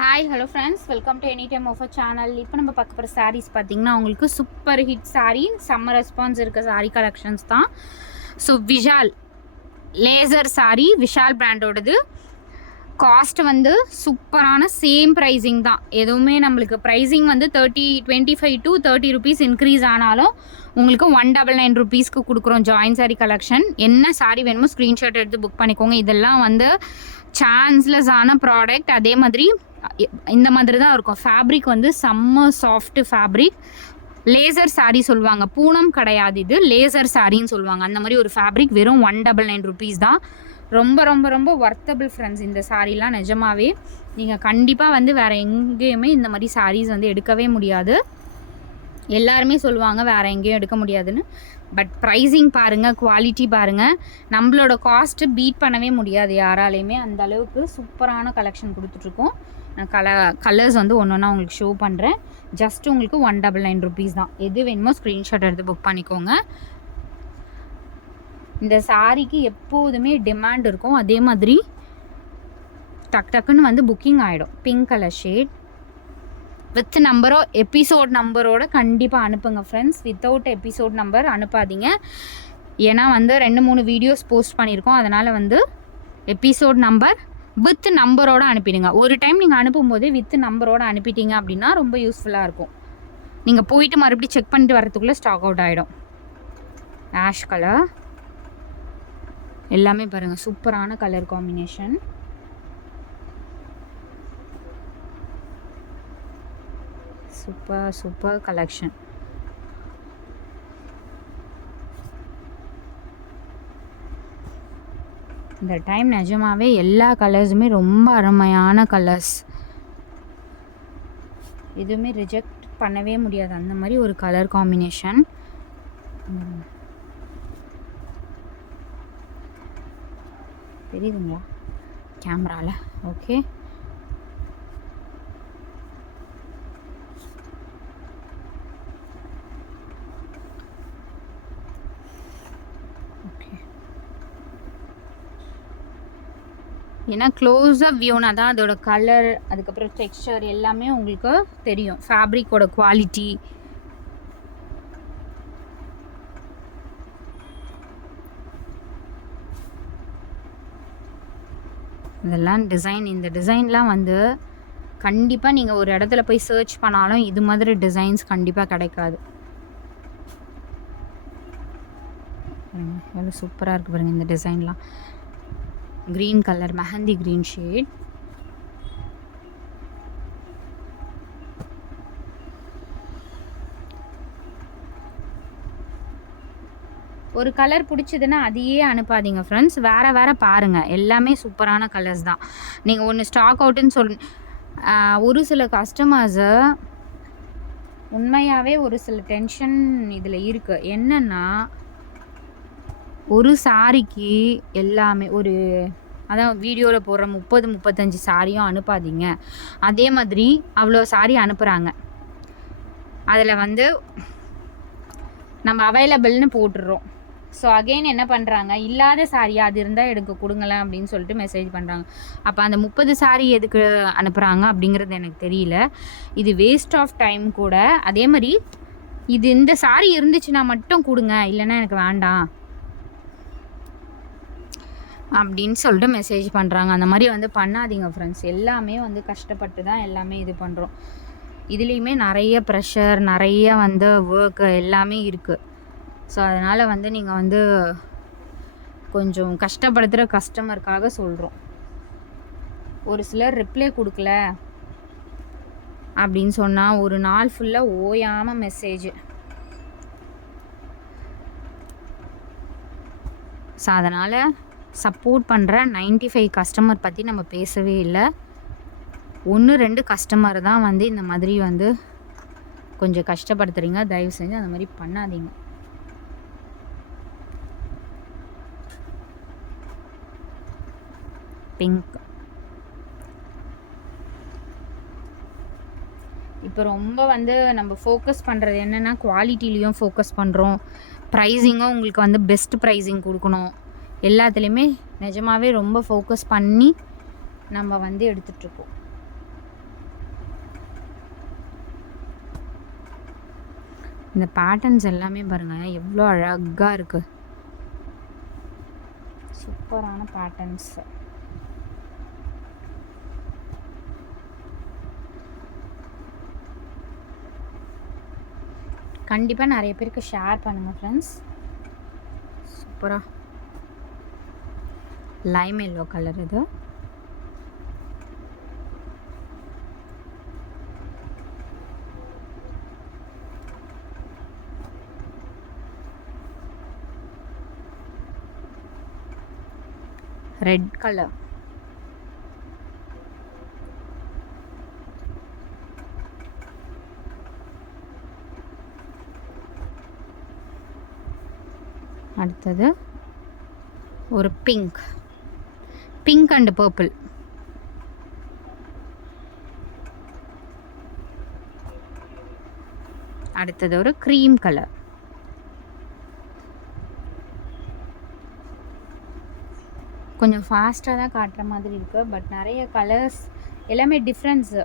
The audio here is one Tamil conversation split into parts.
Hi hello friends, welcome to any time offer channel. இப்போ நம்ம பார்க்க போகிற சாரீஸ் பார்த்தீங்கன்னா உங்களுக்கு சூப்பர் ஹிட் சாரீ, செம்ம ரெஸ்பான்ஸ் இருக்க சாரீ கலெக்ஷன்ஸ் தான். ஸோ விஷால் லேசர் சாரீ, விஷால் பிராண்டோடது. காஸ்ட் வந்து சூப்பரான சேம் ப்ரைஸிங் தான். எதுவுமே நம்மளுக்கு ப்ரைஸிங் வந்து 25 to 30 ருபீஸ் இன்க்ரீஸ் ஆனாலும் உங்களுக்கு 199 ருபீஸ்க்கு கொடுக்குறோம். Join sari collection. என்ன சாரீ வேணுமோ ஸ்க்ரீன்ஷாட் எடுத்து புக் பண்ணிக்கோங்க. இதெல்லாம் வந்து சான்ஸ்லெஸ்ஸான ப்ராடக்ட். அதே மாதிரி இந்த மாதிரி தான் இருக்கும். ஃபேப்ரிக் வந்து செம்ம சாஃப்ட் ஃபேப்ரிக். லேசர் சாரீ சொல்லுவாங்க, பூனம் கிடையாது, இது லேசர் சாரின்னு சொல்லுவாங்க. அந்த மாதிரி ஒரு ஃபேப்ரிக் வெறும் 199 ருபீஸ் தான். ரொம்ப ரொம்ப ரொம்ப ஒர்த்தபிள் ஃப்ரெண்ட்ஸ். இந்த சாரீலாம் நிஜமாவே நீங்கள் கண்டிப்பாக வந்து வேறு எங்கேயுமே இந்த மாதிரி சாரீஸ் வந்து எடுக்கவே முடியாது. எல்லாருமே சொல்லுவாங்க வேறு எங்கேயும் எடுக்க முடியாதுன்னு. பட் ப்ரைஸிங் பாருங்கள், குவாலிட்டி பாருங்கள். நம்மளோட காஸ்ட்டு பீட் பண்ணவே முடியாது யாராலையுமே. அந்த அளவுக்கு சூப்பரான கலெக்ஷன் கொடுத்துட்ருக்கோம். நான் கலர்ஸ் வந்து ஒன்று ஒன்றா உங்களுக்கு ஷோ பண்ணுறேன். ஜஸ்ட் உங்களுக்கு 199 ருபீஸ் தான். எது வேணுமோ ஸ்க்ரீன்ஷாட் எடுத்து புக் பண்ணிக்கோங்க. இந்த சாரீக்கு எப்போதுமே டிமாண்ட் இருக்கும். அதே மாதிரி டக்குன்னு வந்து புக்கிங் ஆகிடும். பிங்க் கலர் ஷேட் வித் நம்பரோ எபிசோட் நம்பரோட கண்டிப்பாக அனுப்புங்க ஃப்ரெண்ட்ஸ். வித்தவுட் எபிசோட் நம்பர் அனுப்பாதீங்க. ஏன்னா வந்து 2-3 வீடியோஸ் போஸ்ட் பண்ணியிருக்கோம். அதனால் வந்து எபிசோட் நம்பர் வித் நம்பரோடு அனுப்பிடுங்க. ஒரு டைம் நீங்கள் அனுப்பும்போது வித் நம்பரோடு அனுப்பிட்டீங்க அப்படின்னா ரொம்ப யூஸ்ஃபுல்லாக இருக்கும். நீங்கள் போயிட்டு மறுபடியும் செக் பண்ணிட்டு வரதுக்குள்ளே ஸ்டாக் அவுட் ஆகிடும். ஆஷ் கலர் எல்லாமே பாருங்கள், சூப்பரான கலர் காம்பினேஷன். Super collection. இந்த டைம் நிஜமாவே எல்லா கலர்ஸுமே ரொம்ப அருமையான கலர்ஸ். எதுவுமே ரிஜெக்ட் பண்ணவே முடியாது, அந்த மாதிரி ஒரு கலர் காம்பினேஷன். தெரியுதுங்களா கேமராவில்? ஓகே, ஏன்னா க்ளோஸாக வியூனா தான் அதோட கலர், அதுக்கப்புறம் டெக்ஸ்சர் எல்லாமே உங்களுக்கு தெரியும். ஃபேப்ரிக்கோட குவாலிட்டி இதெல்லாம் டிசைன். இந்த டிசைன்லாம் வந்து கண்டிப்பாக நீங்கள் ஒரு இடத்துல போய் சர்ச் பண்ணாலும் இது மாதிரி டிசைன்ஸ் கண்டிப்பாக கிடைக்காது. எவ்வளோ சூப்பராக இருக்குது பாருங்கள் இந்த டிசைன்லாம். Green colour, mehndi green shade. ஒரு கலர் பிடிச்சதுன்னா அதையே அனுப்பாதீங்க ஃப்ரெண்ட்ஸ். வேறு பாருங்கள், எல்லாமே சூப்பரான கலர்ஸ் தான். நீங்கள் ஒன்று ஸ்டாக் அவுட்டுன்னு ஒரு சில கஸ்டமர்ஸு உண்மையாகவே ஒரு சில டென்ஷன் இதில் இருக்குது. என்னென்னா, ஒரு சாரிக்கு எல்லாமே ஒரு அதான் வீடியோவில் போடுற 30-35 சாரியும் அனுப்பாதீங்க. அதே மாதிரி அவ்வளோ சாரி அனுப்புகிறாங்க. அதில் வந்து நம்ம அவைலபிள்னு போட்டுடுறோம். ஸோ அகெயின் என்ன பண்ணுறாங்க, இல்லாத சாரியாக அது இருந்தால் எடுக்க கொடுங்களேன் அப்படின்னு சொல்லிட்டு மெசேஜ் பண்ணுறாங்க. அப்போ அந்த 30 சாரி எதுக்கு அனுப்புகிறாங்க அப்படிங்கிறது எனக்கு தெரியல. இது வேஸ்ட் ஆஃப் டைம் கூட. அதே மாதிரி இது இந்த சாரி இருந்துச்சுன்னா மட்டும் கொடுங்க, இல்லைன்னா எனக்கு வேண்டாம் அப்படின்னு சொல்லிட்டு மெசேஜ் பண்ணுறாங்க. அந்த மாதிரி வந்து பண்ணாதீங்க ஃப்ரெண்ட்ஸ். எல்லாமே வந்து கஷ்டப்பட்டு தான் எல்லாமே இது பண்ணுறோம். இதுலேயுமே நிறைய ப்ரெஷர், நிறைய வந்து ஒர்க்கு எல்லாமே இருக்குது. ஸோ அதனால் வந்து நீங்கள் வந்து கொஞ்சம் கஷ்டப்படுத்துகிற கஸ்டமருக்காக சொல்கிறோம். ஒரு சிலர் ரிப்ளை கொடுக்கல அப்படின்னு சொன்னால் ஒரு நாள் ஃபுல்லாக ஓயாமல் மெசேஜ். ஸோ அதனால் சப்போர்ட் பண்ணுற 95 கஸ்டமர் பற்றி நம்ம பேசவே இல்லை. 1-2 கஸ்டமர் தான் வந்து இந்த மாதிரி வந்து கொஞ்சம் கஷ்டப்படுத்துகிறீங்க. தயவு செஞ்சு அந்த மாதிரி பண்ணாதீங்க. பிங்க் இப்போ ரொம்ப வந்து நம்ம ஃபோக்கஸ் பண்ணுறது என்னென்னா, குவாலிட்டிலையும் ஃபோக்கஸ் பண்ணுறோம். ப்ரைஸிங்கும் உங்களுக்கு வந்து பெஸ்ட் ப்ரைஸிங் கொடுக்கணும். எல்லாத்துலேயுமே நிஜமாகவே ரொம்ப ஃபோக்கஸ் பண்ணி நம்ம வந்து எடுத்துகிட்ருக்கோம். இந்த பேட்டர்ன்ஸ் எல்லாமே பாருங்கள் எவ்வளோ அழகாக இருக்குது. சூப்பரான பேட்டர்ன்ஸ். கண்டிப்பாக நிறைய பேருக்கு ஷேர் பண்ணுங்கள் ஃப்ரெண்ட்ஸ். சூப்பராக லைம் எல்லோ கலர் இது. Red colour. அடுத்தது ஒரு பிங்க் அண்ட் பர்பிள். அடுத்தது ஒரு க்ரீம் கலர். கொஞ்சம் ஃபாஸ்ட்டாக தான் காட்டுற மாதிரி இருக்குது, பட் நிறைய கலர்ஸ் எல்லாமே டிஃப்ரென்ஸு,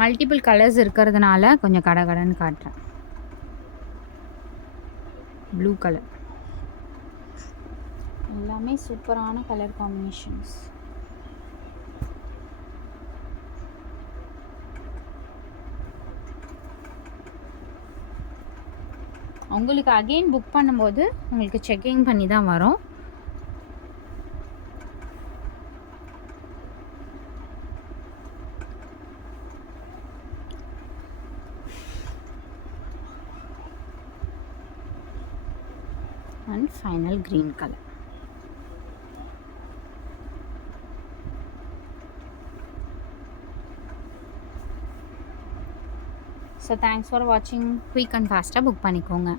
மல்டிபிள் கலர்ஸ் இருக்கிறதுனால கொஞ்சம் கடன்னு காட்டுறேன். Blue colour. எல்லாமே சூப்பரான கலர் காம்பினேஷன்ஸ். உங்களுக்கு அகெயின் புக் பண்ணும்போது உங்களுக்கு செக்கிங் பண்ணி தான் வரும். And final green color. So thanks for watching. Quick and fast book பண்ணிக்கோங்க.